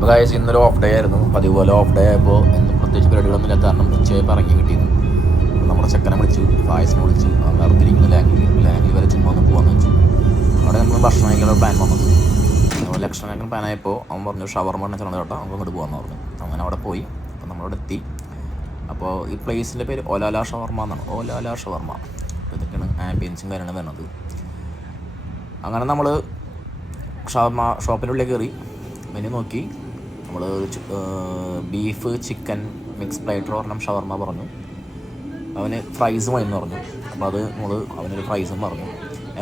അപ്പോൾ ഗൈസ് ഇന്നൊരു off day ആയിരുന്നു. അപ്പോൾ അതുപോലെ ഓഫ് ഡേ ആയപ്പോൾ ഇന്ന് പ്രത്യേകിച്ച് പരിപാടികളൊന്നും ഇല്ലാത്ത കാരണം ഉച്ചയായപ്പോൾ ഇറങ്ങി കിട്ടിയിരുന്നു. നമ്മുടെ ചെക്കനെ വിളിച്ചു, ഫായസിനെ വിളിച്ചു, വേർതിരിക്കുന്ന ലാംഗ്വേജ് വരെ ചുമ്മാ ഒന്ന് പോകാമെന്ന് വെച്ചു. അവിടെ നമ്മൾ ഭക്ഷണം കഴിക്കാനുള്ള പ്ലാൻ വന്നത്. അതുപോലെ ഭക്ഷണം കഴിക്കുന്ന പ്ലാൻ ആയപ്പോൾ അവൻ പറഞ്ഞു ഷവർമ എണ്ണ ചെറുത് കേട്ടോ, നമുക്ക് ഇങ്ങോട്ട് പോകാമെന്ന് പറഞ്ഞു. അങ്ങനെ അവിടെ പോയി. അപ്പോൾ നമ്മളവിടെ എത്തി. അപ്പോൾ ഈ പ്ലേസിൻ്റെ പേര് ഓലാല ഷവർമ എന്നാണ്. ഓലാല ഷവർമ. അപ്പോൾ ഇതൊക്കെയാണ് ആംബിയൻസും കാര്യങ്ങളും വരുന്നത്. അങ്ങനെ നമ്മൾ ഷവർമ ഷോപ്പിൻ്റെ ഉള്ളിൽ കയറി മെനു നോക്കി. നമ്മൾ ബീഫ് ചിക്കൻ മിക്സ് പ്ലേറ്റർ ഒരെണ്ണം ഷവർമ പറഞ്ഞു. അവന് ഫ്രൈസ് മതിയെന്ന് പറഞ്ഞു. അപ്പോൾ അത് നമ്മൾ അവനൊരു ഫ്രൈസും പറഞ്ഞു.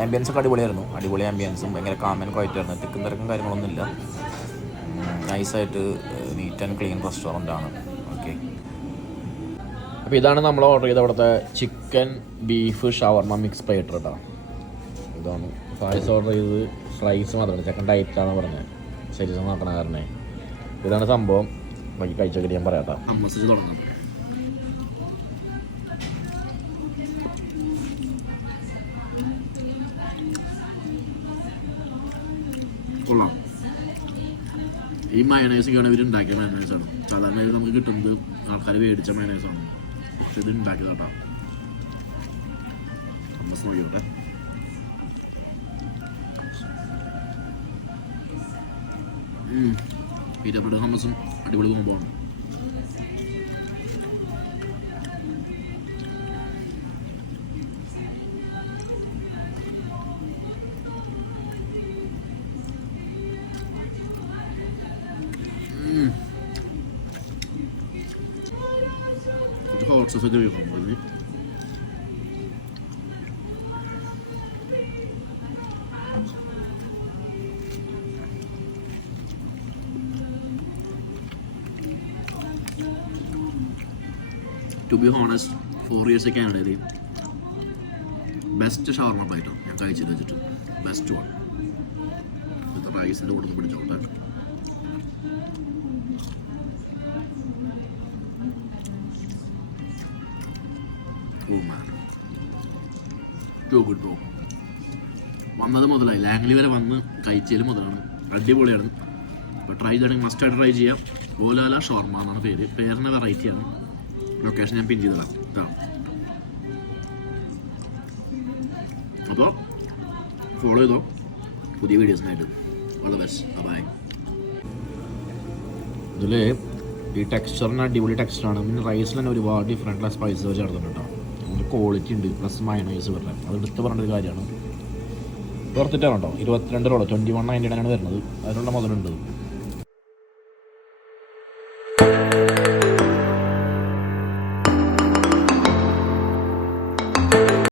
ആംബിയൻസൊക്കെ അടിപൊളിയായിരുന്നു. അടിപൊളി ആംബിയൻസും ഭയങ്കര കാമൻ ക്വയറ്റായിരുന്നു. തിക്കും തിരക്കും കാര്യങ്ങളൊന്നുമില്ല. നൈസായിട്ട് നീറ്റ് ആൻഡ് ക്ലീൻ റെസ്റ്റോറൻ്റാണ്. ഓക്കെ, അപ്പോൾ ഇതാണ് നമ്മൾ ഓർഡർ ചെയ്ത അവിടുത്തെ ചിക്കൻ ബീഫ് ഷവർമ മിക്സ് പ്ലേറ്റർ കേട്ടോ. ഇതാണ് ഫ്രൈസ് ഓർഡർ ചെയ്തത്. ഫ്രൈസ് മാത്രമല്ല, ചിക്കൻ ഡയറ്റാണെന്ന് പറഞ്ഞത്. ശരീരം നോക്കണ കാരണേ ഇതാണ് സംഭവം. ബാക്കി കഴിച്ചൊക്കെ ഞാൻ പറയാം കേട്ടോ. അമ്മസ് തുടങ്ങാം. കൊള്ളാം. ഈ മയണൈസൊക്കെയാണ് ഇവർ ഉണ്ടാക്കിയ മയണൈസാണ്. സാധാരണ നമുക്ക് കിട്ടുന്നത് ആൾക്കാർ മേടിച്ച മയണൈസാണ്. പക്ഷെ ഇത് ഉണ്ടാക്കിയത് കേട്ടോ. അമ്മസ് നോക്കിയോട്ടെ. പീരപ്പട ഹമ്മസും അടിപൊളി കോമ്പോണ്. ഹോട്ട് സോസ് ഒക്കെ കഴിക്കണം. ടു ബി ഹോണസ്റ്റ് 4 years ഒക്കെയാണ് ഇത് ബെസ്റ്റ് ഷവർമ പ്ലേറ്റോ ഞാൻ കഴിച്ചത് വെച്ചിട്ട്. Best one. ഇത് റൈസിൻ്റെ കൂടെ പിടിച്ചോട്ടെ. Good bro. വന്നത് മുതലായി ലാംഗ്ലി വരെ വന്ന് കഴിച്ചതിൽ മുതലാണ്. അടിപൊളിയാണ്. അപ്പോൾ ട്രൈ ചെയ്യണമെങ്കിൽ മസ്റ്റായിട്ട് ട്രൈ ചെയ്യാം. ഓലാല ഷവർമ എന്നാണ് പേര്. പേരിൻ്റെ വെറൈറ്റിയാണ്. ലൊക്കേഷൻ ഞാൻ പിൻ ചെയ്തതാണ് കേട്ടോ. അപ്പോൾ ഫോളോ ചെയ്തോ പുതിയ വീഡിയോസിനായിട്ട്. All the best. ബൈ. ഇതിൽ ഈ ടെക്സ്ചറിന് അടിപൊളി ടെക്സ്ചറാണ്. പിന്നെ റൈസിൽ തന്നെ ഒരുപാട് ഡിഫറെൻറ്റ് സ്പൈസസ് ചേർത്തിട്ടുണ്ട് കേട്ടോ. അതിൻ്റെ ക്വാളിറ്റി ഉണ്ട്. പ്ലസ് മയണൈസ് വരണം. അത് എടുത്ത് പറഞ്ഞൊരു കാര്യമാണ്. പുറത്തിട്ടാണ് കേട്ടോ. 22 $21.99 വരുന്നത്. അതിനുള്ള മുതലുണ്ട്.